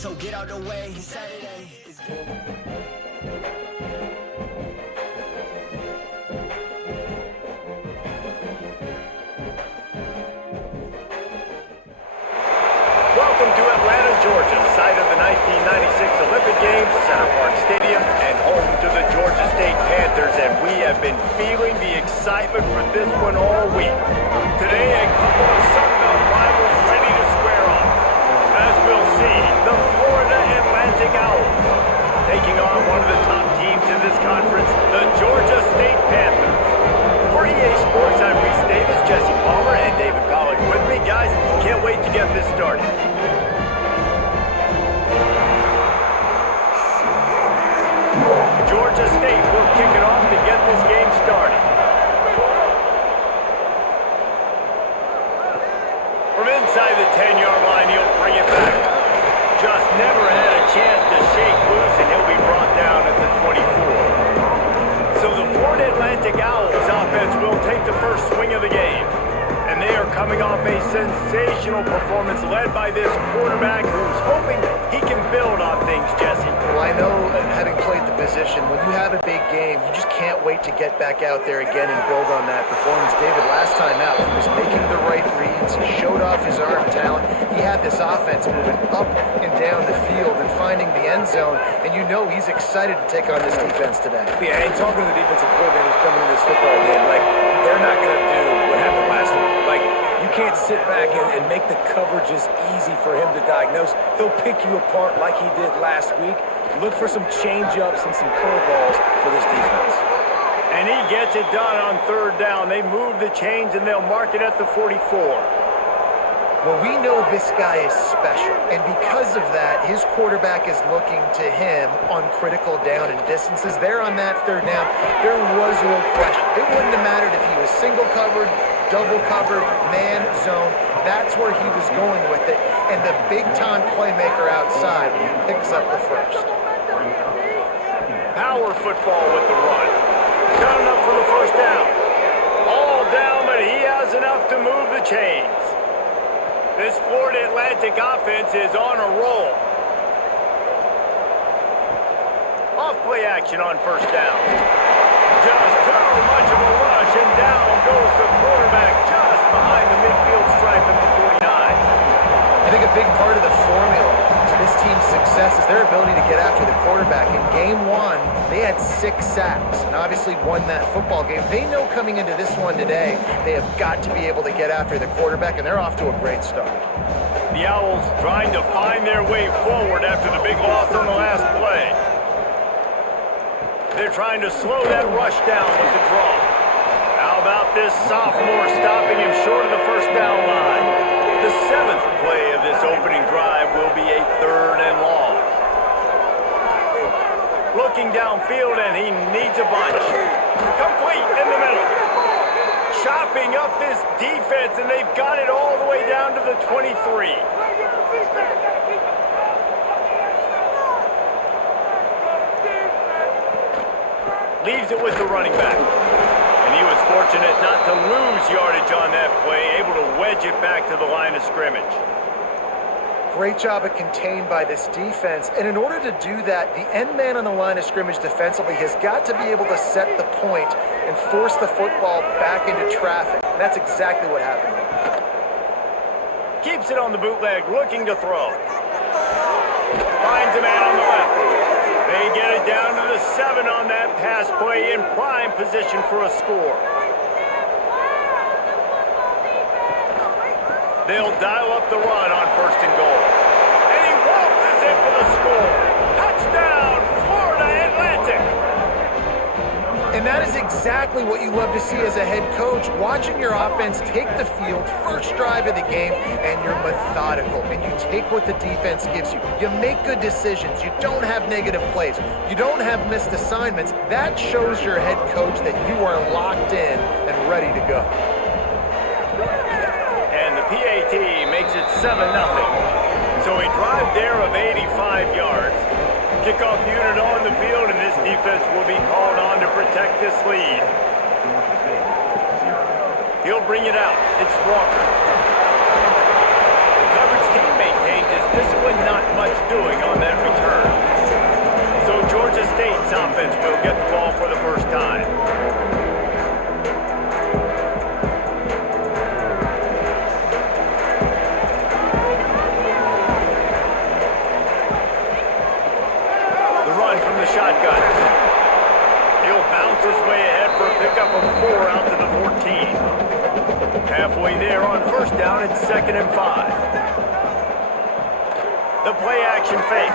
so get out the way. Saturday is good. Welcome to Atlanta, Georgia, site of the 1996 Olympic Games, Center Park Stadium, and home to the Georgia State Panthers, and we have been feeling the excitement for this one all week. Today, a couple of Sun Belt rivals ready to square off. As we'll see, the Florida Atlantic Owls taking on one of the top teams in this conference, the Georgia State Panthers. For EA Sports, I'm Reese Davis, Jesse Palmer, and David Pollock with me. Guys, can't wait to get this started. Georgia State will kick it off to get this game started. From inside the 10-yard line, he'll bring it back. Just never had a chance to shake loose, and he'll be brought down at the 24. So the Florida Atlantic Owls offense will take the first swing of the game. And they are coming off a sensational performance led by this quarterback who's hoping he can build on things, Jesse. Well, I know, having played the position, when you have a big game, you just can't wait to get back out there again and build on that performance. David, last time out, he was making the right reads. He showed off his arm talent. He had this offense moving up and down the field and finding the end zone, and you know he's excited to take on this defense today. Yeah, and talking to the defensive coordinators coming in this football game, like, they're not going to do what happened last week. Like, you can't sit back and make the coverages easy for him to diagnose. He'll pick you apart like he did last week. Look for some change-ups and some curveballs for this defense. And he gets it done on third down. They move the chains, and they'll mark it at the 44. Well, we know this guy is special, and because of that, his quarterback is looking to him on critical down and distances. There on that third down, there was no question. It wouldn't have mattered if he was single covered, double covered, man zone. That's where he was going with it, and the big-time playmaker outside picks up the first. Power football with the run. Not enough for the first down. All down, but he has enough to move the chains. This Florida Atlantic offense is on a roll. Off play action on first down. Just too much of a rush, and down goes the quarterback just behind the midfield stripe at the 49. I think a big part of the formula to this team's success is their ability to get after the quarterback. In game one, they had 6 sacks and obviously won that football game. They know coming into this one today, they have got to be able to get after the quarterback, and they're off to a great start. The Owls trying to find their way forward after the big loss on the last play. They're trying to slow that rush down with the draw. How about this sophomore stopping him short of the first down line? The 7th play of this opening drive will be a 3rd and long. Looking downfield, and he needs a bunch. Complete in the middle. Chopping up this defense, and they've got it all the way down to the 23. Leaves it with the running back. And he was fortunate not to lose yardage on that play, able to wedge it back to the line of scrimmage. Great job of contained by this defense. And in order to do that, the end man on the line of scrimmage defensively has got to be able to set the point and force the football back into traffic. And that's exactly what happened. Keeps it on the bootleg, looking to throw. Finds a man on the left. They get it down to the 7 on that pass play, in prime position for a score. They'll dial up the run on 1st and goal. And he waltzes in for the score. Touchdown, Florida Atlantic. And that is exactly what you love to see as a head coach, watching your offense take the field, first drive of the game, and you're methodical, and you take what the defense gives you. You make good decisions. You don't have negative plays. You don't have missed assignments. That shows your head coach that you are locked in and ready to go. And the PAT makes it 7-0. So a drive there of 85 yards. Kickoff unit on the field, and this defense will be called on to protect this lead. He'll bring it out. It's Walker. The coverage team maintains his Physically not much doing on that return. So Georgia State's offense will get the ball for the first time. The run from the shotgun. He'll bounce his way ahead for a pickup of 4 out to the 14. Halfway there on first down, it's 2nd and 5. The play action fake.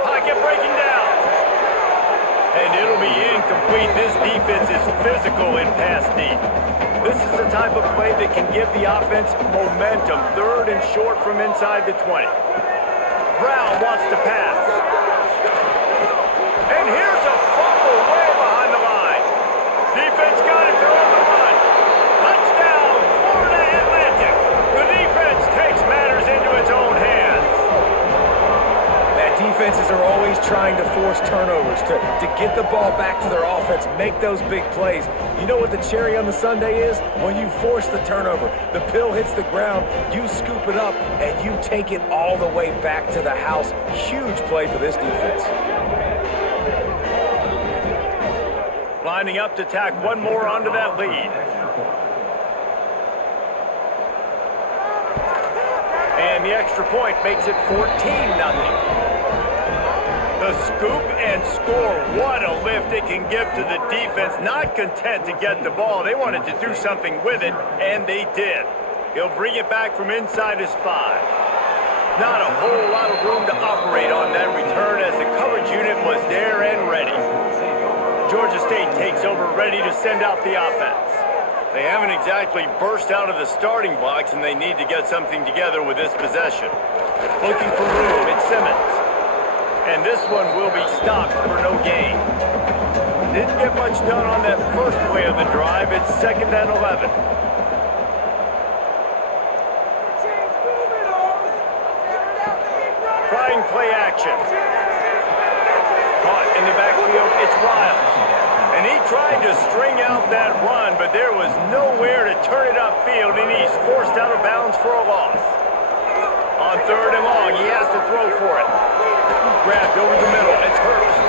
Pocket breaking down. And it'll be incomplete. This defense is physical in pass deep. This is the type of play that can give the offense momentum. 3rd and short from inside the 20. Brown wants to pass. And here's a fumble way behind the line. Defense got it. They're on the run. Touchdown, Florida Atlantic. The defense takes matters into its own hands. That defenses are always trying to force turnovers, to get the ball back to their offense, make those big plays. You know what the cherry on the sundae is? When you force the turnover, the pill hits the ground, you scoop it up, and you take it all the way back to the house. Huge play for this defense. Lining up to tack one more onto that lead. And the extra point makes it 14-0. The scoop and score. What a lift it can give to the defense. Not content to get the ball. They wanted to do something with it, and they did. He'll bring it back from inside his 5. Not a whole lot of room to operate on that return as the coverage unit was there and ready. Georgia State takes over, ready to send out the offense. They haven't exactly burst out of the starting blocks, and they need to get something together with this possession. Looking for room, it's Simmons. And this one will be stopped for no gain. Didn't get much done on that first play of the drive. It's 2nd and 11. Trying play action. Caught in the backfield, it's Riles. And he tried to string out that run, but there was nowhere to turn it upfield, and he's forced out of bounds for a loss. On 3rd and long, he has to throw for it. Grabbed over the middle, it's Hurst.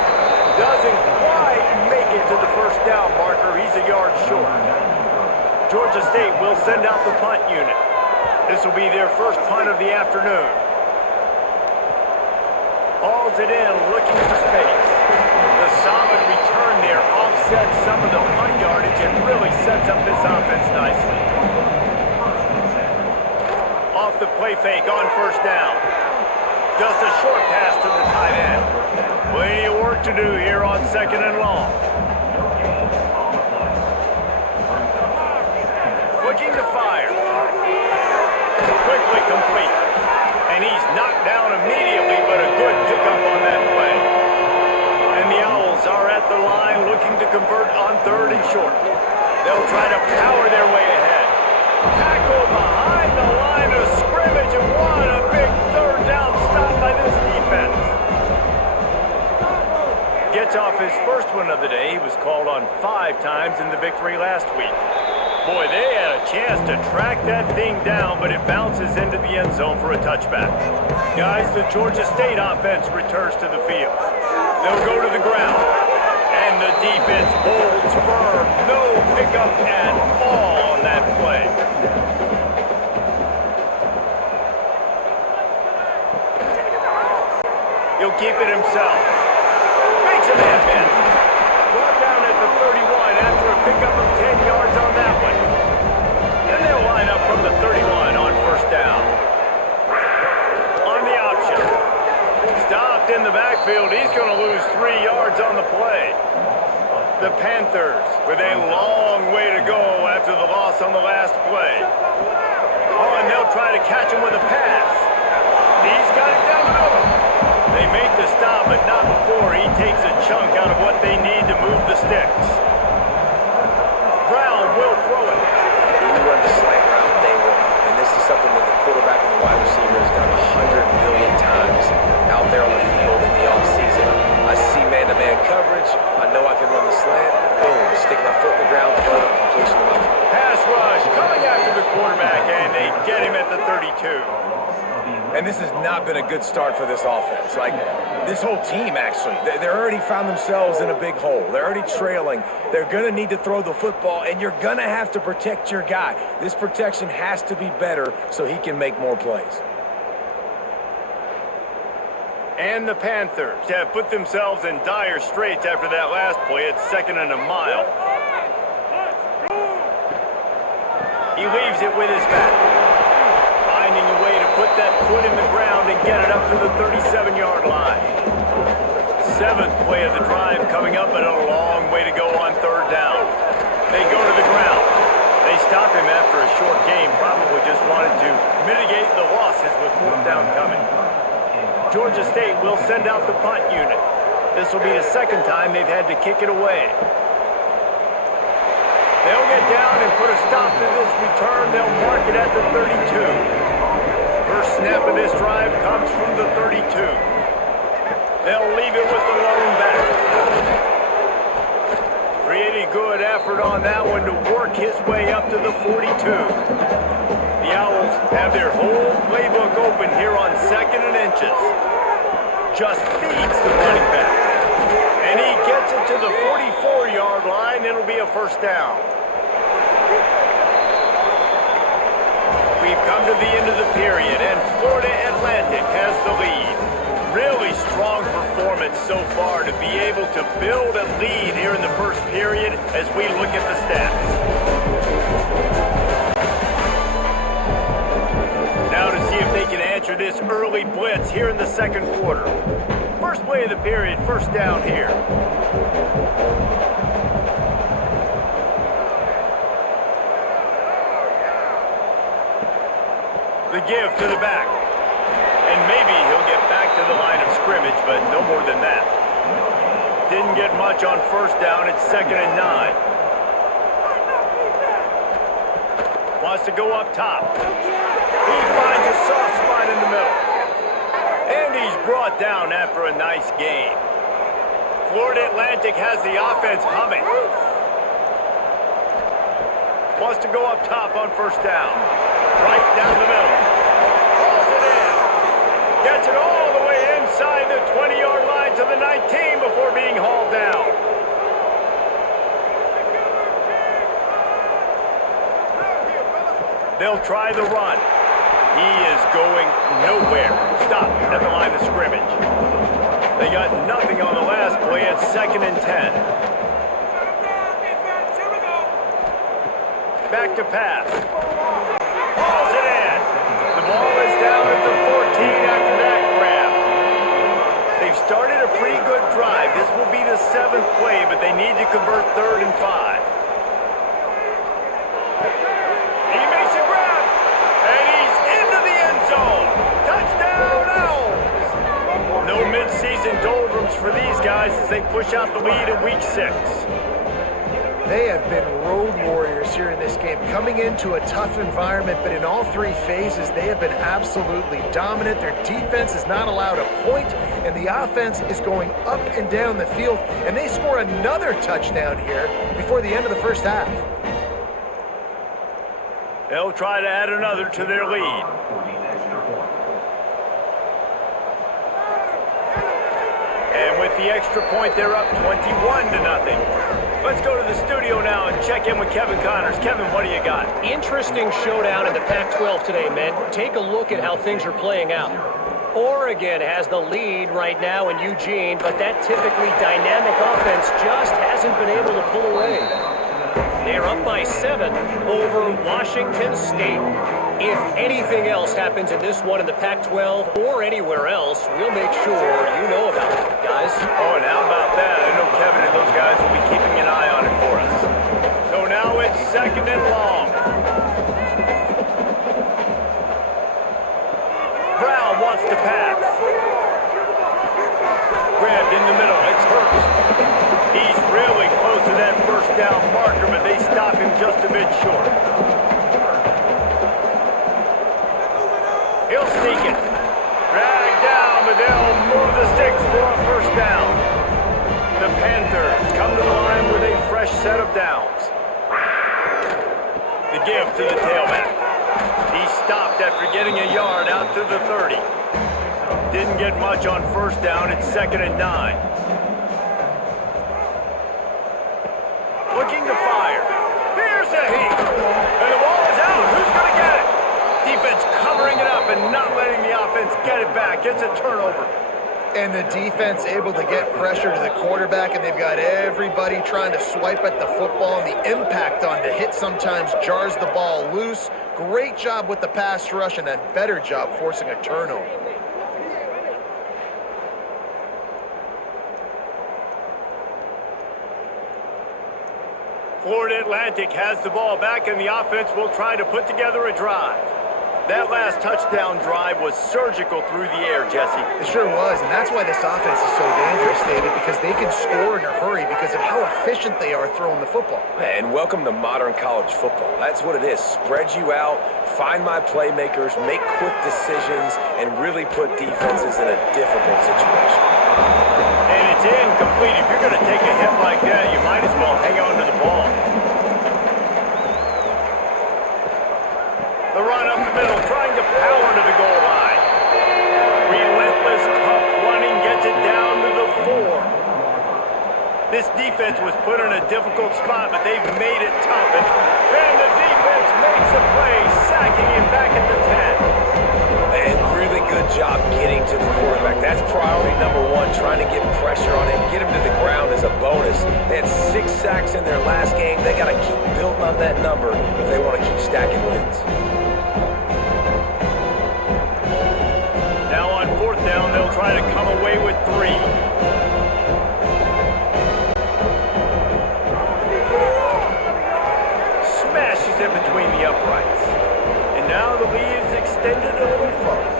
Doesn't quite make it to the first down marker. He's a yard short. Georgia State will send out the punt unit. This will be their first punt of the afternoon. Hauls it in, looking for space. The solid return there offsets some of the punt yardage and really sets up this offense nicely. Off the play fake on first down. Just a short pass to the tight end. Plenty of work to do here on 2nd and long. Looking to fire. Quickly complete. And he's knocked down immediately, but a good pickup on that play. And the Owls are at the line looking to convert on 3rd and short. They'll try to power their way ahead. Tackle behind the line of scrimmage, and what a big 3rd down stop by this defense. Gets off his first one of the day. He was called on 5 times in the victory last week. Boy, they had a chance to track that thing down, but it bounces into the end zone for a touchback. Guys, the Georgia State offense returns to the field. They'll go to the ground. And the defense holds firm. No pickup at all on that play. He'll keep it himself. Makes a man miss. Brought down at the 31 after a pickup of 10 yards on that one. And they'll line up from the 31 on first down. On the option. Stopped in the backfield. He's going to lose 3 yards on the play. The Panthers with a long way to go after the loss on the last play. Oh, and they'll try to catch him with a pass. He's got it down the middle. They make the stop, but not before he takes a chunk out of what they need to move the sticks. Brown will throw it. You run the slant route, they will. And this is something that the quarterback and the wide receiver has done 100 million times out there on the field in the offseason. I see man-to-man coverage. I know I can run the slant. Boom, stick my foot in the ground, throw it, completion of my Pass rush coming after the quarterback, and they get him at the 32. And this has not been a good start for this offense. Like, this whole team, actually. They're already found themselves in a big hole. They're already trailing. They're going to need to throw the football, and you're going to have to protect your guy. This protection has to be better so he can make more plays. And the Panthers have put themselves in dire straits after that last play. It's 2nd and a mile. He leaves it with his back. Finding a way to put that foot in the ground and get it up to the 37-yard line. 7th play of the drive coming up, but a long way to go on 3rd down. They go to the ground. They stop him after a short game. Probably just wanted to mitigate the losses with 4th down coming. Georgia State will send out the punt unit. This will be the 2nd time they've had to kick it away. They'll get down and put a stop to this return. They'll mark it at the 32. First snap of this drive comes from the 32. They'll leave it with the lone back. Pretty good effort on that one to work his way up to the 42. The Owls have their whole playbook open here on 2nd and inches. Just feeds the running back. And he gets it to the 44-yard line. It'll be a 1st down. We've come to the end of the period, and Florida Atlantic has the lead. Really strong performance so far to be able to build a lead here in the 1st period as we look at the stats. Now to see if they can answer this early blitz here in the 2nd quarter. First play of the period, 1st down here. The give to the back. And maybe he'll get back to the line of scrimmage, but no more than that. Didn't get much on 1st down. It's 2nd and 9. Wants to go up top. He finds a soft spot in the middle. And he's brought down after a nice gain. Florida Atlantic has the offense humming. Wants to go up top on 1st down. Right down the middle. Hauls it in. Gets it all the way inside the 20-yard line to the 19 before being hauled down. They'll try the run. He is going nowhere. Stop at the line of scrimmage. They got nothing on the last play. It's 2nd and 10. Back to pass. Hauls it in. The ball is down at the 14 after that grab. They've started a pretty good drive. This will be the 7th play, but they need to convert 3rd and 5. He makes a grab, and he's into the end zone. Touchdown, Owls! No midseason doldrums for these guys as they push out the lead in Week 6. They have been road warriors here in this game, coming into a tough environment, but in all 3 phases, they have been absolutely dominant. Their defense is not allowed a point, and the offense is going up and down the field, and they score another touchdown here before the end of the 1st half. They'll try to add another to their lead. And with the extra point, they're up 21-0. Let's go to the studio now and check in with Kevin Connors. Kevin, what do you got? Interesting showdown in the Pac-12 today, men. Take a look at how things are playing out. Oregon has the lead right now in Eugene, but that typically dynamic offense just hasn't been able to pull away. They're up by 7 over Washington State. If anything else happens in this one in the Pac-12 or anywhere else, we'll make sure you know about it, guys. Oh, and how about that? I know Kevin and those guys will be keeping an eye on it for us. So now it's 2nd and long. Brown wants to pass. Grabbed in the middle. It's Hurts. He's really close to that 1st down marker, but they stop him just a bit short. He'll sneak it. Dragged down, but they'll move the sticks for a 1st down. The Panthers come to the line with a fresh set of downs. The give to the tailback. He He stopped after getting a yard out to the 30. Didn't get much on first down. It's 2nd and 9. Looking to fire. Here's a heat. And the ball is out. Who's going to get it? Defense covering it up and not letting the offense get it back. It's a turnover. And the defense able to get pressure to the quarterback, and they've got everybody trying to swipe at the football, and the impact on the hit sometimes jars the ball loose. Great job with the pass rush, and a better job forcing a turnover. Florida Atlantic has the ball back, and the offense will try to put together a drive. That last touchdown drive was surgical through the air, Jesse. It sure was, and that's why this offense is so dangerous, David, because they can score in a hurry because of how efficient they are throwing the football. And welcome to modern college football. That's what it is. Spread you out, find my playmakers, make quick decisions, and really put defenses in a difficult situation. And it's incomplete. If you're going to take a hit like that, you might as well hang on to the ball. The run up the middle, trying to power to the goal line. Relentless, tough running gets it down to the 4. This defense was put in a difficult spot, but they've made it tough. And the defense makes a play, sacking him back at the 10. And really good job getting to the quarterback. That's priority number 1, trying to get pressure on him, get him to the ground as a bonus. They had 6 sacks in their last game. They got to keep building on that number if they want to keep stacking wins. Now on 4th down, they'll try to come away with 3. Smashes it between the uprights. And now the lead is extended a little further.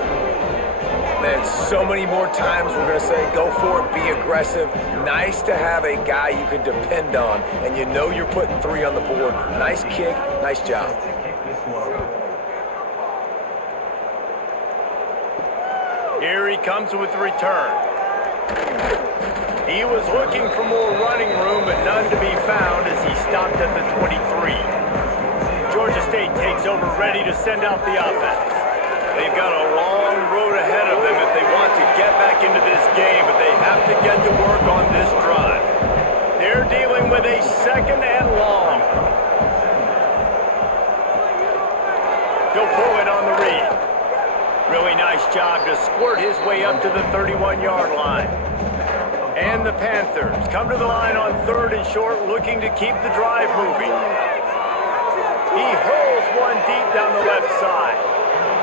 Man, so many more times we're going to say, go for it, be aggressive. Nice to have a guy you can depend on, and you know you're putting 3 on the board. Nice kick, nice job. Here he comes with the return. He was looking for more running room, but none to be found as he stopped at the 23. Georgia State takes over, ready to send out the offense. They've got a long road ahead of them if they want to get back into this game, but they have to get to work on this drive. They're dealing with a 2nd and long. He'll pull it on the read. Really nice job to squirt his way up to the 31-yard line. And the Panthers come to the line on 3rd and short, looking to keep the drive moving. He hurls one deep down the left side.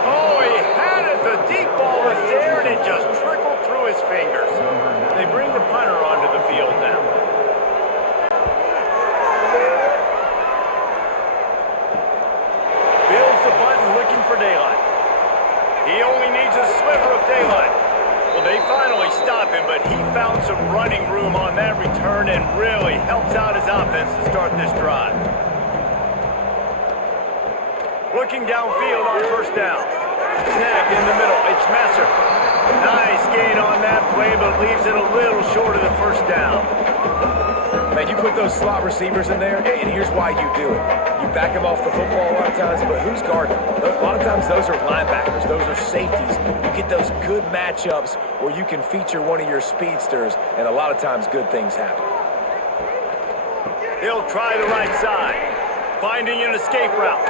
Oh, he had it. The deep ball was there, and it just trickled through his fingers. They bring the punter onto the field now. Fields the punt and looking for daylight. He only needs a sliver of daylight. Well, they finally stop him, but he found some running room on that return and really helps out his offense to start this drive. Looking downfield on 1st down. Snagged in the middle. It's Messer. Nice gain on that play, but leaves it a little short of the 1st down. Man, you put those slot receivers in there, and here's why you do it. You back them off the football a lot of times, but who's guarding them? A lot of times those are linebackers, those are safeties. You get those good matchups where you can feature one of your speedsters, and a lot of times good things happen. He'll try the right side, finding an escape route.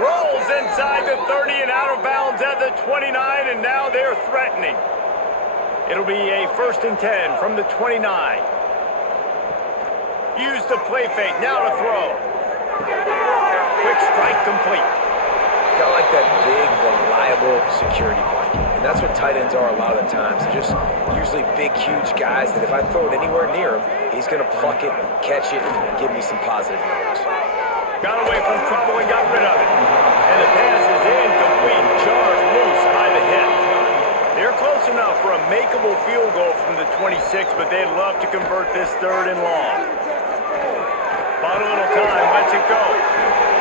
Rolls inside the 30 and out of bounds at the 29, and now they're threatening. It'll be a 1st and 10 from the 29. Use the play fake, now to throw. Quick strike complete. Got like that big, reliable security blanket. And that's what tight ends are a lot of the times. They're just usually big, huge guys that if I throw it anywhere near him, he's going to pluck it, catch it, and give me some positive yards. Got away from trouble and got rid of it. And the pass is incomplete, jarred loose by the hit. They're close enough for a makeable field goal from the 26, but they'd love to convert this 3rd and long. Bought a little time, lets it go.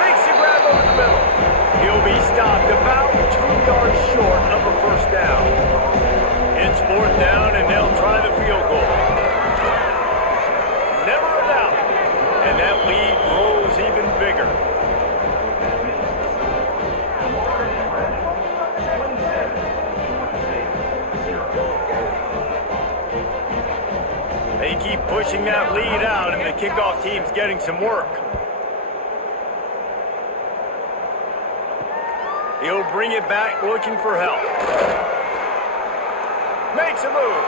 Makes the grab over the middle. He'll be stopped about 2 yards short of a 1st down. It's 4th down, and they'll try the field goal. Never a doubt. And that lead grows even bigger. to keep pushing that lead out, and the kickoff team's getting some work. He'll bring it back looking for help. Makes a move.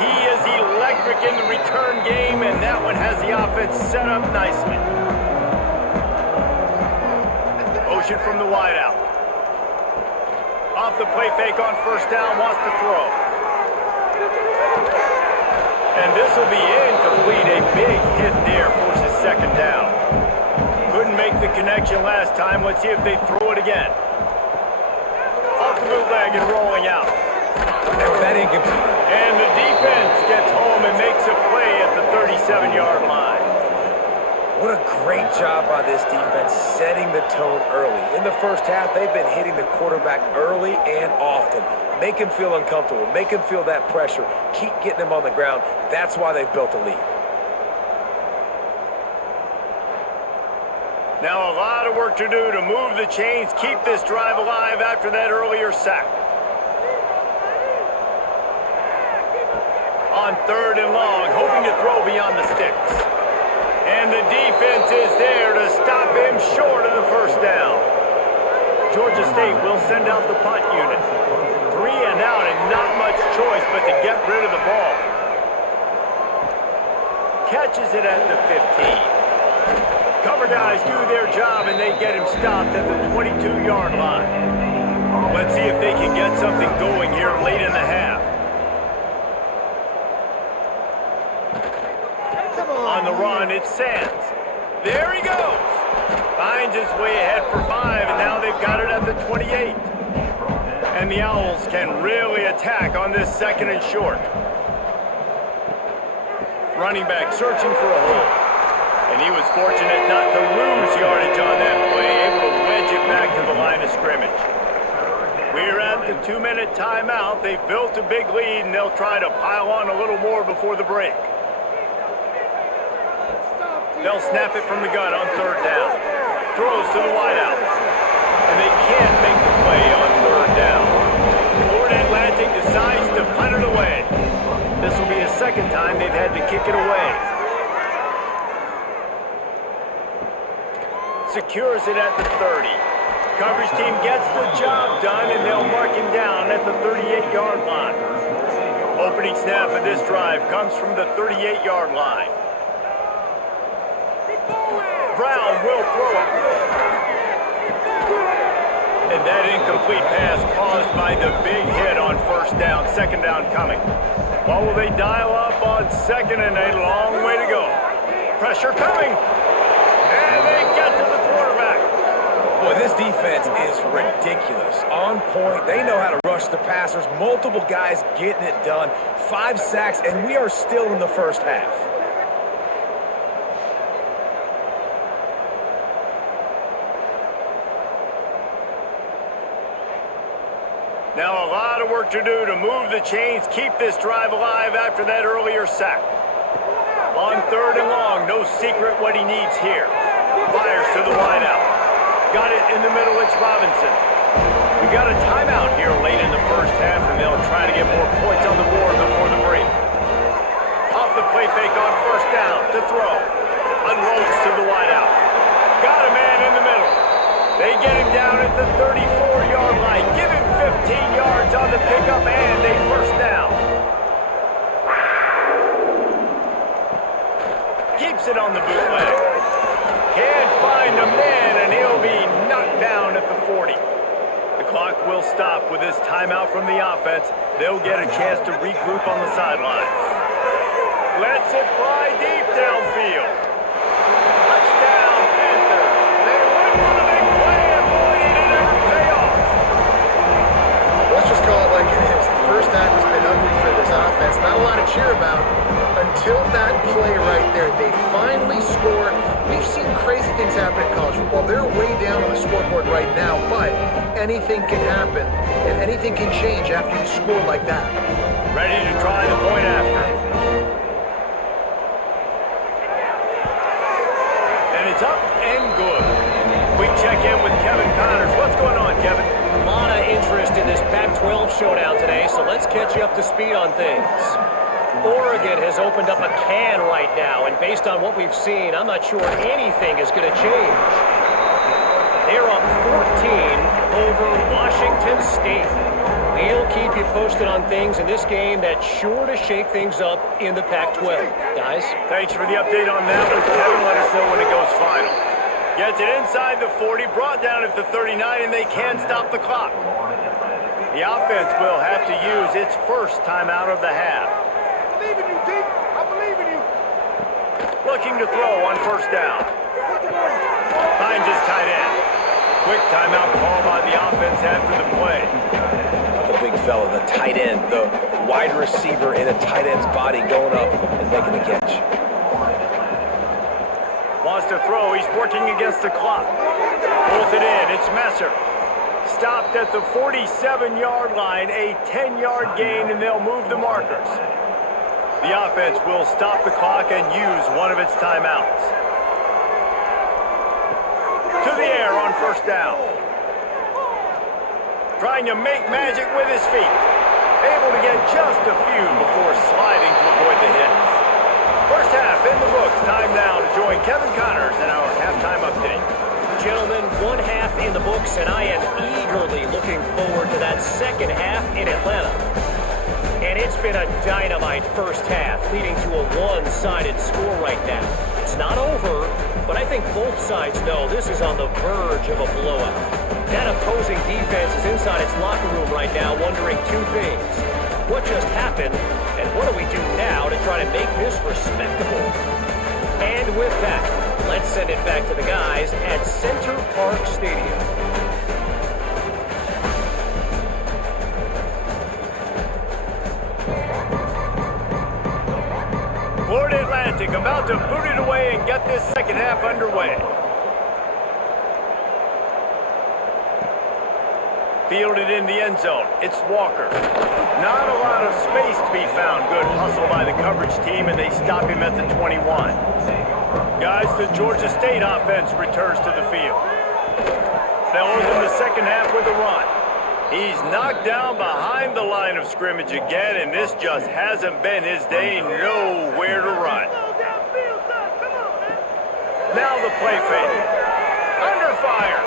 He is electric in the return game, and that one has the offense set up nicely. Motion from the wideout. Off the play fake on first down, wants to throw. And this will be incomplete. A big hit there, forces second down. Couldn't make the connection last time. Let's see if they throw it again. Off the bootleg and rolling out. That incomplete. And the defense gets home and makes a play at the 37-yard line. What a great job by this defense setting the tone early. In the first half, they've been hitting the quarterback early and often. Make him feel uncomfortable. Make him feel that pressure. Keep getting him on the ground. That's why they've built a lead. Now a lot of work to do to move the chains, keep this drive alive after that earlier sack. On third and long, hoping to throw beyond the sticks. And the defense is there to stop him short of the first down. Georgia State will send out the punt unit. 3 and out and not much choice but to get rid of the ball. Catches it at the 15. Cover guys do their job and they get him stopped at the 22-yard line. Let's see if they can get something going here late in the half. On the run, it's Sands. There he goes. Finds his way ahead for 5, and now they've got it at the 28. And the Owls can really attack on this second and short. Running back searching for a hole. And he was fortunate not to lose yardage on that play, able to wedge it back to the line of scrimmage. We're at the 2-minute timeout. They've built a big lead, and they'll try to pile on a little more before the break. They'll snap it from the gun on third down. Throws to the wideout. And they can't make the play on third down. Florida Atlantic decides to punt it away. This will be the second time they've had to kick it away. Secures it at the 30. Coverage team gets the job done, and they'll mark him down at the 38-yard line. Opening snap of this drive comes from the 38-yard line. Brown will throw it. And that incomplete pass caused by the big hit on first down. Second down coming. What will they dial up on second and a long way to go? Pressure coming. And they get to the quarterback. Boy, this defense is ridiculous. On point. They know how to rush the passers. Multiple guys getting it done. 5 sacks, and we are still in the first half. Now a lot of work to do to move the chains, keep this drive alive after that earlier sack. On third and long, no secret what he needs here. Fires to the wideout. Got it in the middle, it's Robinson. We got a timeout here late in the first half, and they'll try to get more points on the board before the break. Off the play fake on first down to throw. Unloads to the wideout. Got a man in the middle. They get him down at the 34-yard line. Give him 15 yards on the pickup and a first down. Keeps it on the bootleg. Can't find a man, and he'll be knocked down at the 40. The clock will stop with this timeout from the offense. They'll get a chance to regroup on the sideline. Lets it fly deep downfield. Touchdown, Panthers. They went for the big play, and boy, did it ever pay off. Let's just call it like it is. The first half has been ugly for this offense. Not a lot to cheer about until that play right there. They finally scored. We've seen crazy things happen in college football. They're way down on the scoreboard right now, but anything can happen, and anything can change after you score like that. Ready to try the point after. And it's up and good. We check in with Kevin Connors. What's going on, Kevin? lot of interest in this Pac-12 showdown today, so let's catch you up to speed on things. Oregon has opened up a can right now, and based on what we've seen, I'm not sure anything is going to change. They're up 14 over Washington State. We'll keep you posted on things in this game that's sure to shake things up in the Pac-12. Guys? Thanks for the update on that one. Kevin, let us know when it goes final. Gets it inside the 40, brought down at the 39, and they can stop the clock. The offense will have to use its first timeout of the half. I believe in you, D. I believe in you. Looking to throw on first down. Finds his tight end. Quick timeout call by the offense after the play. The big fella, the tight end, the wide receiver in a tight end's body going up and making the catch. Wants to throw. He's working against the clock. Pulls it in. It's Messer. Stopped at the 47-yard line. A 10-yard gain, and they'll move the markers. The offense will stop the clock and use one of its timeouts. To the air on first down. Trying to make magic with his feet. Able to get just a few before sliding to avoid the hits. First half in the books. Time now to join Kevin Connors in our halftime update. Gentlemen, one half in the books, and I am eagerly looking forward to that second half in Atlanta. And it's been a dynamite first half, leading to a one-sided score right now. It's not over, but I think both sides know this is on the verge of a blowout. That opposing defense is inside its locker room right now wondering two things. What just happened, and what do we do now to try to make this respectable? And with that, let's send it back to the guys at Center Park Stadium. Florida Atlantic about to boot it away and get this second half underway. Fielded in the end zone. It's Walker. Not a lot of space to be found. Good hustle by the coverage team, and they stop him at the 21. Guys, the Georgia State offense returns to the field. They'll open the second half with a run. He's knocked down behind the line of scrimmage again, and this just hasn't been his day. Nowhere to run. Now the play fake. Under fire.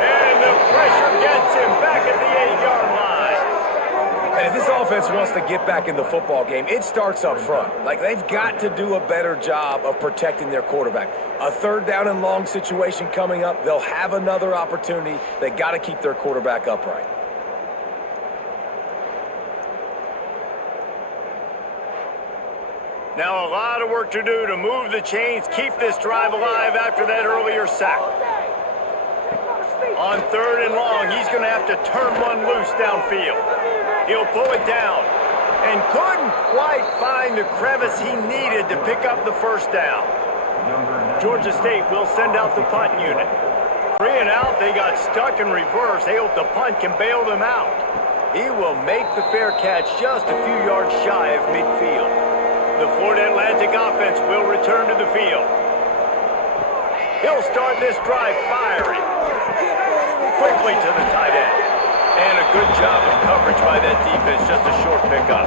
And the pressure gets him back at the 8-yard line. And if this offense wants to get back in the football game, it starts up front. Like, they've got to do a better job of protecting their quarterback. A third down and long situation coming up. They'll have another opportunity. They got to keep their quarterback upright. Now a lot of work to do to move the chains, keep this drive alive after that earlier sack. On third and long, he's going to have to turn one loose downfield. He'll pull it down and couldn't quite find the crevice he needed to pick up the first down. Georgia State will send out the punt unit. 3 and out, they got stuck in reverse. They hope the punt can bail them out. He will make the fair catch just a few yards shy of midfield. The Florida Atlantic offense will return to the field. He'll start this drive firing. Quickly to the tight end. And a good job of coverage by that defense, just a short pickup.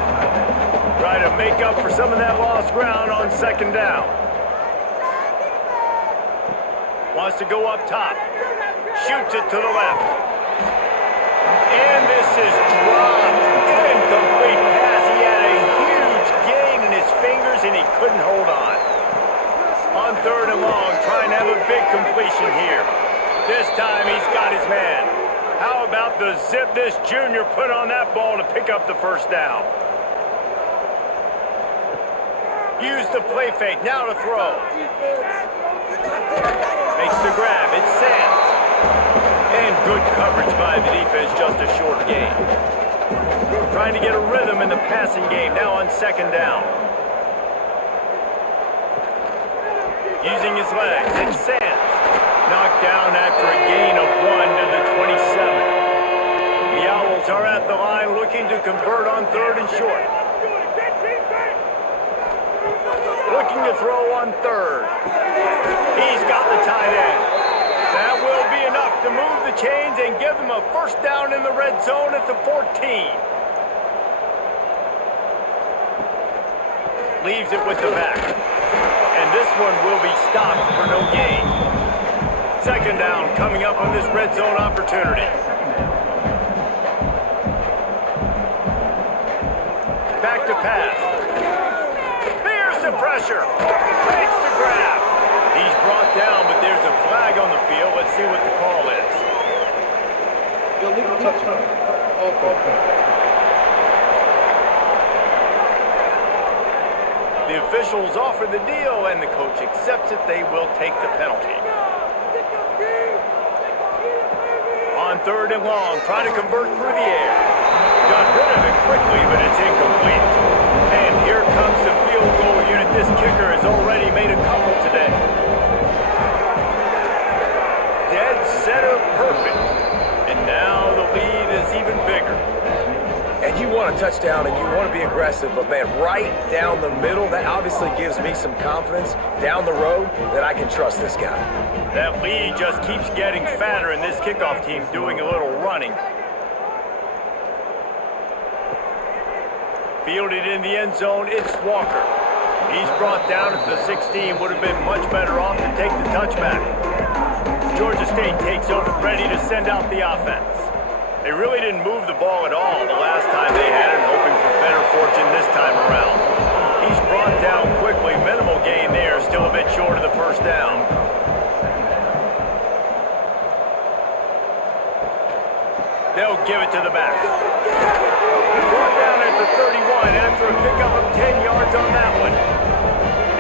Try to make up for some of that lost ground on second down. Wants to go up top. Shoots it to the left. And this is dropped. Incomplete pass. He had a huge gain in his fingers and he couldn't hold on. On third and long, trying to have a big completion here. This time he's got his man. How about the zip this junior put on that ball to pick up the first down? Use the play fake, now to throw. Makes the grab, it's Sands. And good coverage by the defense, just a short gain. Trying to get a rhythm in the passing game, now on second down. Using his legs, it's Sands. Knocked down after a gain of 1 to the 27. The Owls are at the line looking to convert on third and short. Looking to throw on third. He's got the tight end. That will be enough to move the chains and give them a first down in the red zone at the 14. Leaves it with the back. And this one will be stopped for no gain. Second down coming up on this red zone opportunity. Back to pass. There's the pressure. Makes the grab. He's brought down, but there's a flag on the field. Let's see what the call is. Illegal touchdown. The officials offer the deal, and the coach accepts it. They will take the penalty. On third and long, trying to convert through the air. Got rid of it quickly, but it's incomplete. And here comes the field goal unit. This kicker has already made a couple today. Dead center perfect. And now the lead is even bigger. And you want a touchdown and you want to be aggressive, but man, right down the middle, that obviously gives me some confidence down the road that I can trust this guy. That lead just keeps getting fatter, and this kickoff team doing a little running. Fielded in the end zone, it's Walker. He's brought down at the 16, would have been much better off to take the touchback. Georgia State takes over, ready to send out the offense. They really didn't move the ball at all the last time they had it, hoping for better fortune this time around. He's brought down quickly, minimal gain there, still a bit short of the first down. They'll give it to the back. Brought down at the 31 after a pickup of 10 yards on that one.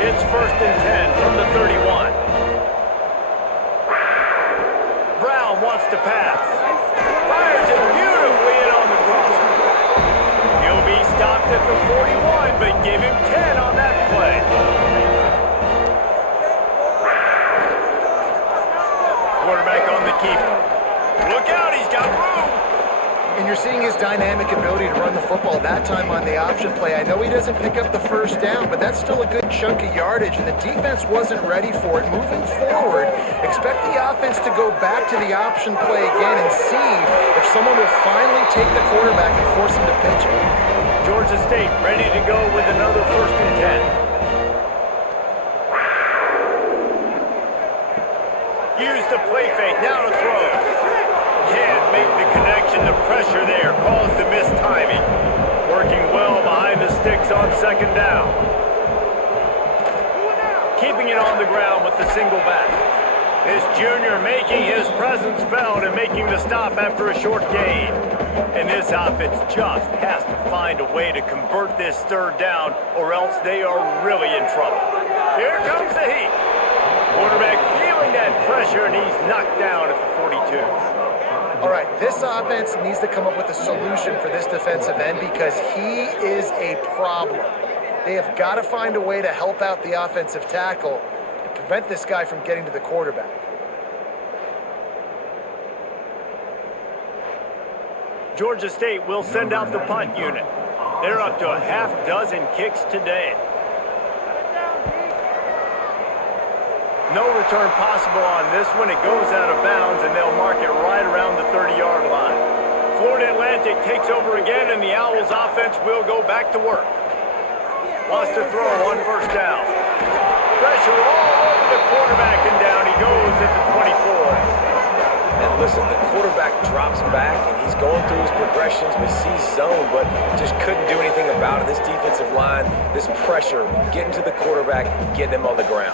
It's first and 10 from the 31. Brown wants to pass. Fires it beautifully in on the crosser. He'll be stopped at the 41, but give him 10 on that play. Quarterback on the keeper. Look out, he's got room. And you're seeing his dynamic ability to run the football, that time on the option play. I know he doesn't pick up the first down, but that's still a good chunk of yardage, and the defense wasn't ready for it. Moving forward, expect the offense to go back to the option play again and see if someone will finally take the quarterback and force him to pitch it. Georgia State ready to go with another first and 10. Use the play fake, now to throw. Can't make the connection. The pressure there caused the missed timing. Working well behind the sticks on second down. Keeping it on the ground with the single back. This junior making his presence felt and making the stop after a short gain. And this offense just has to find a way to convert this third down, or else they are really in trouble. Here comes the heat. Quarterback feeling that pressure, and he's knocked down at the 42. All right, this offense needs to come up with a solution for this defensive end because he is a problem. They have got to find a way to help out the offensive tackle to prevent this guy from getting to the quarterback. Georgia State will send out the punt unit. They're up to a half dozen kicks today. No return possible on this one. It goes out of bounds, and they'll mark it right around the 30-yard line. Florida Atlantic takes over again, and the Owls offense will go back to work. Wants to throw on first down. Pressure all over the quarterback, and down he goes at the 24. And listen, the quarterback drops back, and he's going through his progressions, but sees zone, but just couldn't do anything about it. This defensive line, this pressure, getting to the quarterback, getting him on the ground.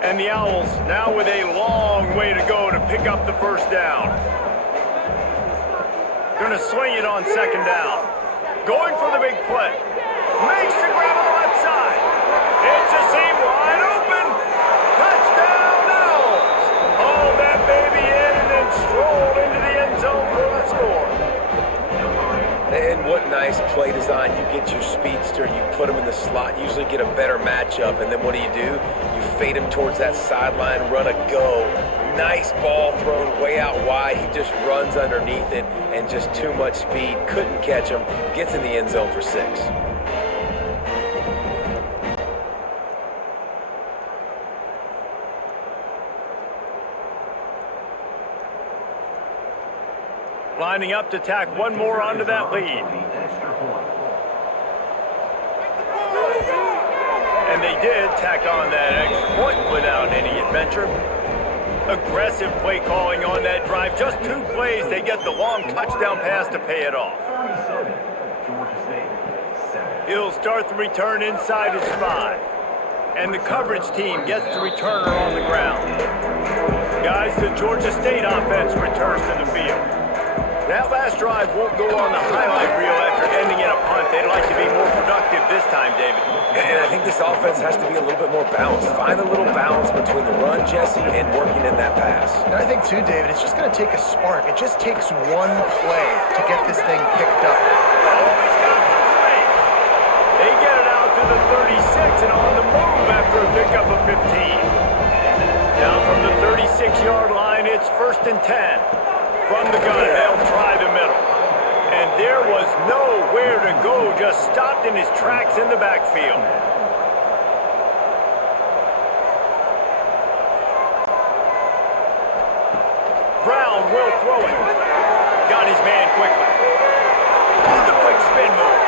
And the Owls now with a long way to go to pick up the first down. Going to swing it on second down. Going for the big play. Makes the grab on the left side. It's a seam wide open. Touchdown Owls. Haul that baby in and then stroll into the end zone for the score. And what nice play design. You get your speedster, you put him in the slot, usually get a better matchup, and then what do? You fade him towards that sideline, run a go. Nice ball thrown way out wide. He just runs underneath it, and just too much speed. Couldn't catch him. Gets in the end zone for 6. Lining up to tack one more onto that lead. And they did tack on that extra point without any adventure. Aggressive play calling on that drive. Just 2 plays, they get the long touchdown pass to pay it off. He'll start the return inside his 5. And the coverage team gets the returner on the ground. Guys, the Georgia State offense returns to the field. That last drive won't go on the highlight reel after ending in a punt. They'd like to be more productive this time, David. And I think this offense has to be a little bit more balanced. Find a little balance between the run, Jesse, and working in that pass. And I think, too, David, it's just going to take a spark. It just takes one play to get this thing picked up. Oh, he's got some space. They get it out to the 36 and on the move after a pickup of 15. Now from the 36-yard line, it's 1st and 10. From the gun, they'll try the middle. And there was nowhere to go, just stopped in his tracks in the backfield. Brown will throw it. Got his man quickly. The quick spin move.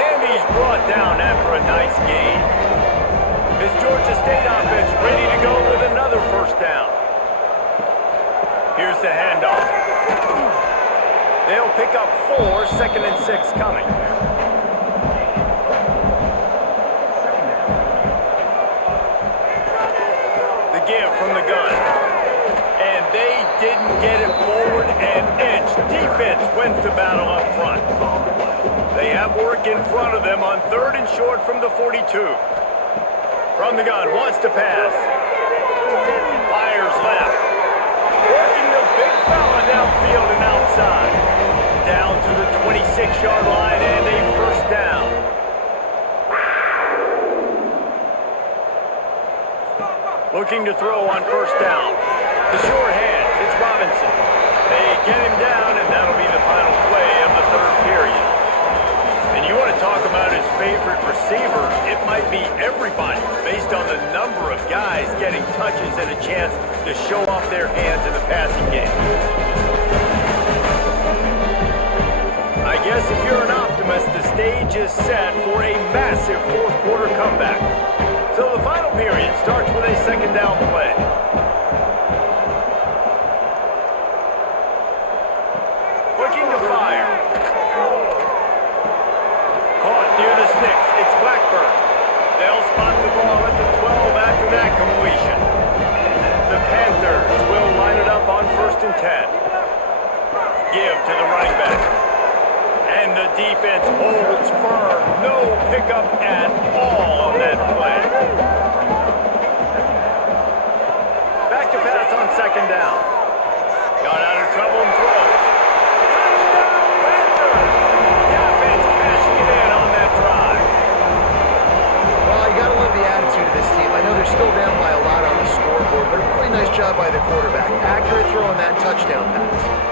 And he's brought down after a nice gain. This Georgia State offense ready to go with another 1st down. Here's the handoff. They'll pick up 4, 2nd and 6 coming. The give from the gun. And they didn't get it forward an inch. Defense wins the battle up front. They have work in front of them on 3rd and short from the 42. From the gun, wants to pass. Fires left. Working the big fella downfield and outside. Down to the 26-yard line and a 1st down. Looking to throw on 1st down. The sure hands, it's Robinson. They get him down and that'll be the final play of the 3rd period. And you want to talk about his favorite receiver, it might be everybody based on the number of guys getting touches and a chance to show off their hands in the passing game. I guess if you're an optimist, the stage is set for a massive 4th quarter comeback. So the final period starts with a 2nd down play. Looking to fire. Caught near the sticks. It's Blackburn. They'll spot the ball at the 12 after that completion. The Panthers will line it up on 1st and 10. Give to the running back. And the defense holds firm. No pickup at all on that play. Back to pass on 2nd down. Got out of trouble and throws. Touchdown, Panthers! The offense cashing it in on that drive. Well, you got to love the attitude of this team. I know they're still down by a lot on the scoreboard, but a really nice job by the quarterback. Accurate throw on that touchdown pass.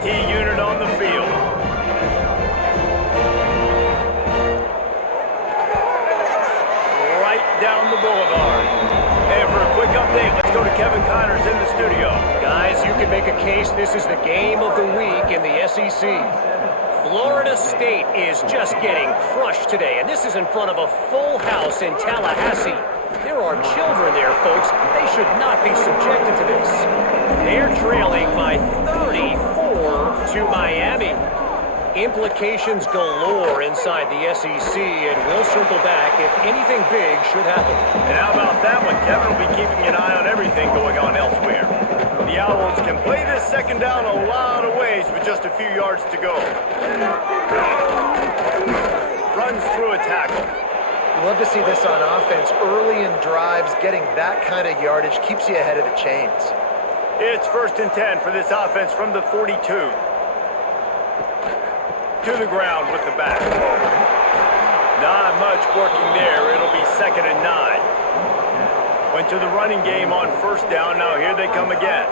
Unit on the field. Right down the boulevard. And for a quick update, let's go to Kevin Connors in the studio. Guys, you can make a case this is the game of the week in the SEC. Florida State is just getting crushed today, and this is in front of a full house in Tallahassee. There are children there, folks. They should not be subjected to this. They're trailing by 34 to Miami. Implications galore inside the SEC, and we'll circle back if anything big should happen. And how about that one? Kevin will be keeping an eye on everything going on elsewhere. The Owls can play this 2nd down a lot of ways with just a few yards to go. Runs through a tackle. You love to see this on offense. Early in drives, getting that kind of yardage keeps you ahead of the chains. It's 1st and 10 for this offense from the 42. To the ground with the back. Not much working there. It'll be 2nd and 9. Went to the running game on 1st down. Now here they come again.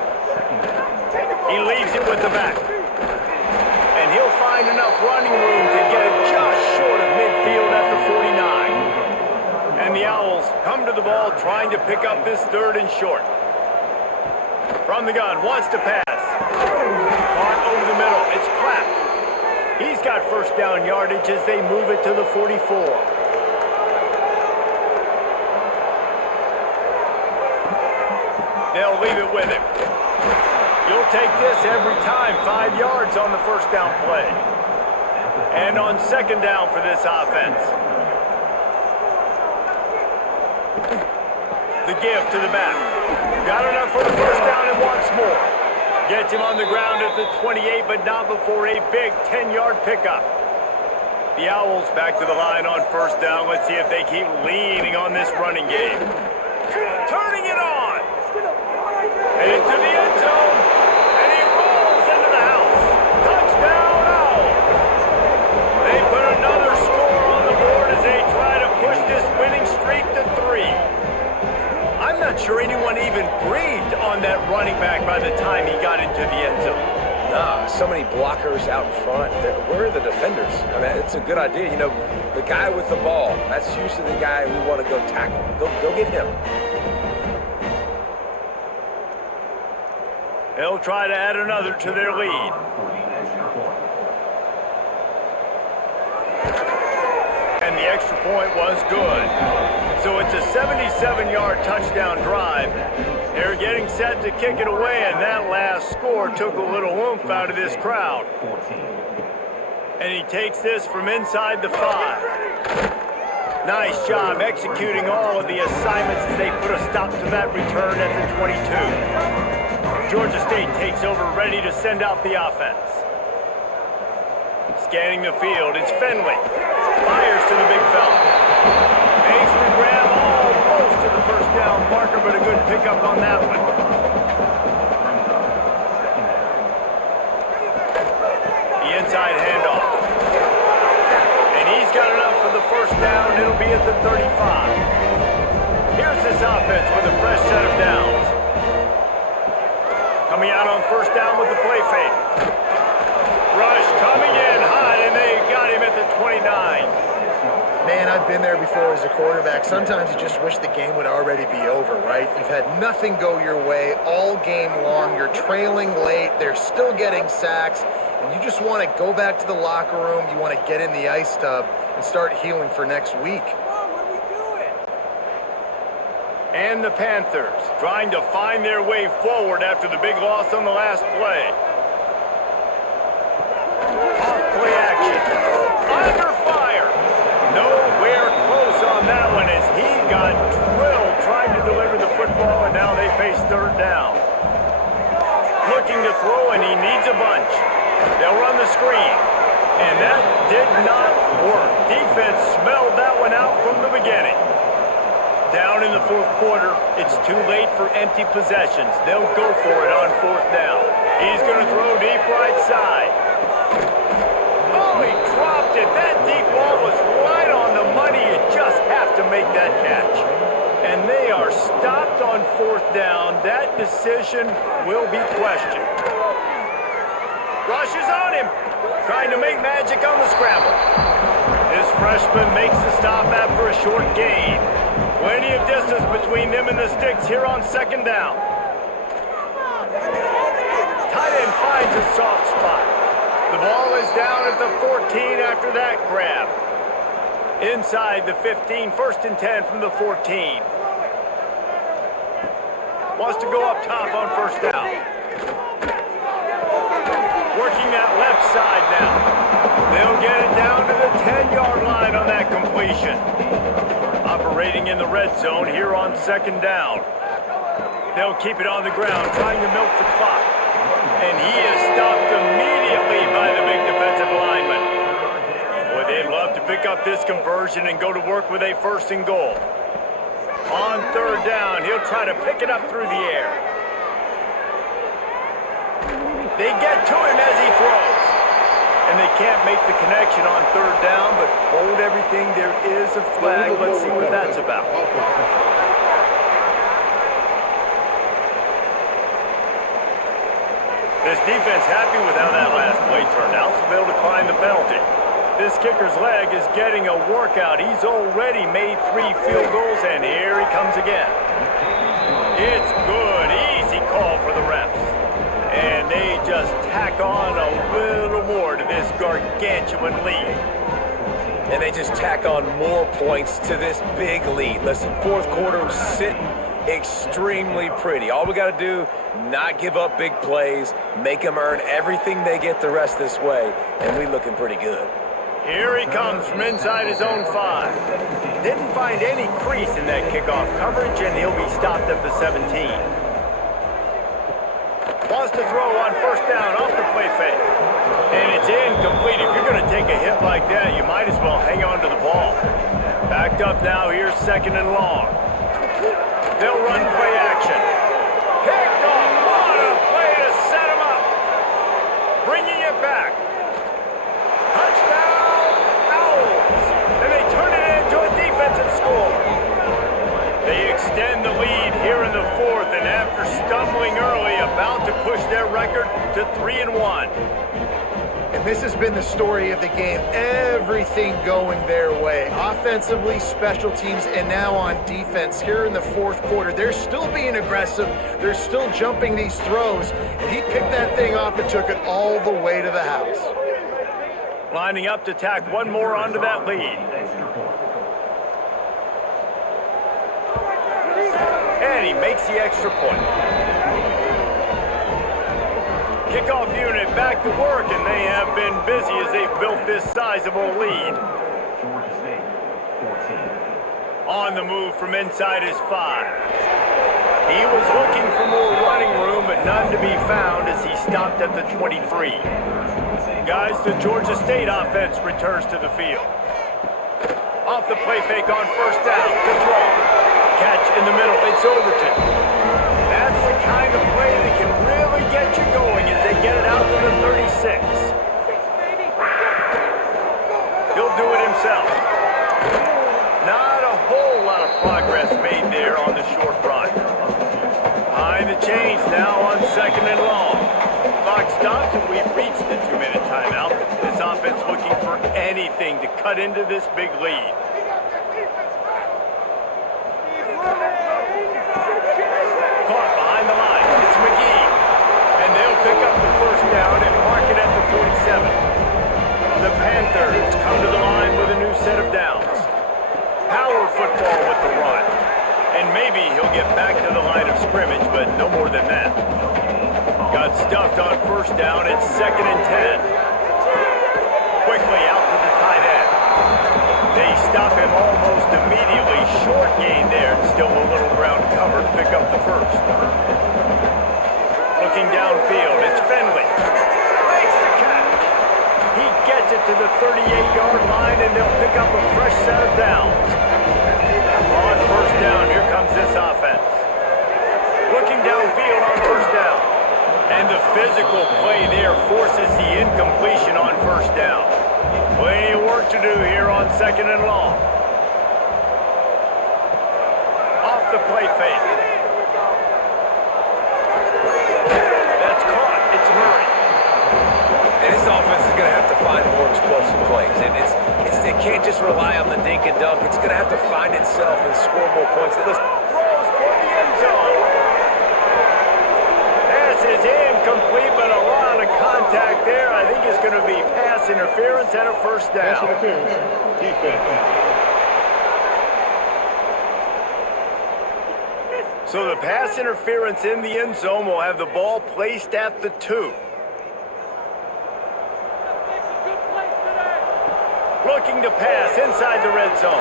He leaves it with the back. And he'll find enough running room to get it just short of midfield at the 49. And the the Owls come to the ball trying to pick up this 3rd and short. From the gun, wants to pass. Caught over the middle. It's Clapp. He's got first down yardage as they move it to the 44. They'll leave it with him. You'll take this every time. 5 yards on the first down play. And on 2nd down for this offense. The give to the back. Got enough for the first down and wants more. Gets him on the ground at the 28, but not before a big 10-yard pickup. The Owls back to the line on first down. Let's see if they keep leaning on this running game. Turning it on. And into the end zone. And he rolls into the house. Touchdown, Owls. They put another score on the board as they try to push this winning streak to 3. I'm not sure anyone even breathed on that running back by the time he got into the end zone. Nah, so many blockers out in front. Where are the defenders? I mean, it's a good idea. You know, the guy with the ball, that's usually the guy we want to go tackle. Go get him. They'll try to add another to their lead. And the extra point was good. So it's a 77-yard touchdown drive. They're getting set to kick it away, and that last score took a little oomph out of this crowd. And he takes this from inside the 5. Nice job executing all of the assignments as they put a stop to that return at the 22. Georgia State takes over, ready to send out the offense. Scanning the field, it's Finley. Fires to the big fella. Makes the grab almost to the first down marker, but a good pickup on that one. The inside handoff. And he's got enough for the first down. It'll be at the 35. Here's this offense with a fresh set of downs. Coming out on first down with the play fake. Rush coming in hot, and they got him at the 29. Man, I've been there before as a quarterback. Sometimes you just wish the game would already be over, right? You've had nothing go your way all game long. You're trailing late. They're still getting sacks. And you just want to go back to the locker room. You want to get in the ice tub and start healing for next week. And the Panthers trying to find their way forward after the big loss on the last play. Off-play action. Under fire. Nowhere close on that one as he got drilled trying to deliver the football, and now they face 3rd down. Looking to throw, and he needs a bunch. They'll run the screen. And that did not work. Defense smelled that one out from the beginning. Down in the 4th quarter, it's too late for empty possessions. They'll go for it on 4th down. He's going to throw deep right side. Oh, he dropped it. That deep ball was right on the money. You just have to make that catch. And they are stopped on 4th down. That decision will be questioned. Rush is on him. Trying to make magic on the scramble. This freshman makes the stop after a short gain. Plenty of distance between them and the sticks here on 2nd down. Tight end finds a soft spot. The ball is down at the 14 after that grab. Inside the 15, 1st and 10 from the 14. Wants to go up top on 1st down. Working that left side now. They'll get it down to the 10-yard line on that completion. Operating in the red zone here on 2nd down. They'll keep it on the ground, trying to milk the clock. And he is stopped immediately by the big defensive lineman. Boy, they'd love to pick up this conversion and go to work with a 1st and goal. On 3rd down, he'll try to pick it up through the air. They get to him as he throws. And they can't make the connection on 3rd down, but hold everything. There is a flag. Let's see what that's about. This defense happy with how that last play turned out, so they'll decline the penalty. This kicker's leg is getting a workout. He's already made 3 field goals, and here he comes again. It's good. Easy call for the refs. And they just tack on a little more to this gargantuan lead. And they just tack on more points to this big lead. Listen, fourth quarter was sitting extremely pretty. All we got to do, not give up big plays, make them earn everything they get the rest this way, and we looking pretty good. Here he comes from inside his own 5. Didn't find any crease in that kickoff coverage, and he'll be stopped at the 17. Wants to throw on first down off the play fake. And it's incomplete. If you're going to take a hit like that, you might as well hang on to the ball. Backed up now, here's 2nd and long. They'll run play action. Picked off. What a play to set him up. Bringing it back. Touchdown, Owls. And they turn it into a defensive score. They extend the lead here in the 4th, and after stumbling early, about to push their record to 3-1. And this has been the story of the game. Everything going their way. Offensively, special teams, and now on defense here in the 4th quarter. They're still being aggressive. They're still jumping these throws. And he picked that thing off and took it all the way to the house. Lining up to tack one more onto that lead. And he makes the extra point. Kickoff unit back to work, and they have been busy as they've built this sizable lead. On the move from inside his 5. He was looking for more running room, but none to be found as he stopped at the 23. Guys, the Georgia State offense returns to the field. Off the play fake on first down to throw. Catch in the middle, it's Overton. That's the kind of play that can really get you going as they get it out to the 36. He'll do it himself. Not a whole lot of progress made there on the short run. Behind the chains now on 2nd and long. Clock stops and we've reached the 2-minute timeout. This offense looking for anything to cut into this big lead. Caught behind the line. It's McGee. And they'll pick up the first down and mark it at the 47. The Panthers come to the line with a new set of downs. Power football with the run. And maybe he'll get back to the line of scrimmage, but no more than that. Got stuffed on first down. It's 2nd and 10. Quickly out to the tight end. They stop him almost immediately. Short gain there. Still a little ground cover to pick up the first. Looking downfield, it's Finley. Makes the catch. He gets it to the 38-yard line, and they'll pick up a fresh set of downs. On first down, here comes this offense. Looking downfield on first down. And the physical play there forces the incompletion on first down. Plenty of work to do here on 2nd and long. Off the play fake. That's caught. It's Murray. And this offense is going to have to find more explosive plays. And it can't just rely on the dink and dunk. It's going to have to find itself and score more points. Listen, Throws for the end zone. Pass is incomplete, but a lot of contact there. I think it's going to be pass interference and a first down. Pass interference. Defense. So the pass interference in the end zone will have the ball placed at the 2. Looking to pass inside the red zone.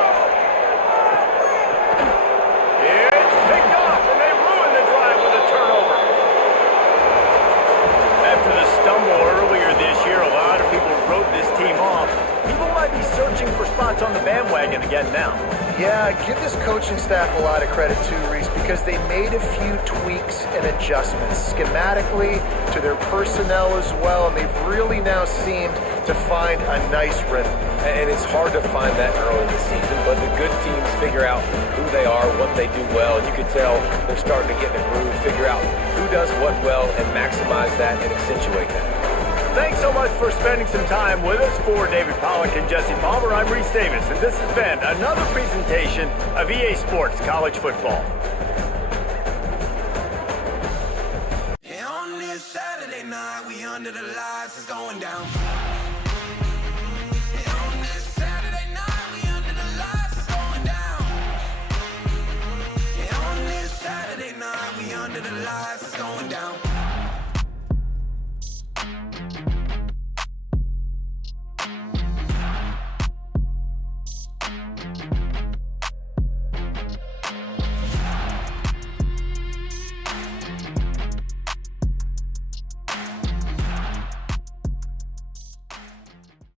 It's picked off, and they ruin the drive with a turnover. After the stumble earlier this year, a lot of people wrote this team off. People might be searching for spots on the bandwagon again now. Yeah, give this coaching staff a lot of credit too, Reese, because they made a few tweaks and adjustments schematically to their personnel as well, and they've really now seemed to find a nice rhythm. and it's hard to find that early in the season, but the good teams figure out who they are, what they do well, and you can tell they're starting to get in a groove, figure out who does what well, and maximize that and accentuate that. Thanks so much for spending some time with us. For David Pollack and Jesse Palmer, I'm Reese Davis, and this has been another presentation of EA Sports College Football. Yeah, on this Saturday night, we under the lights, it's going down.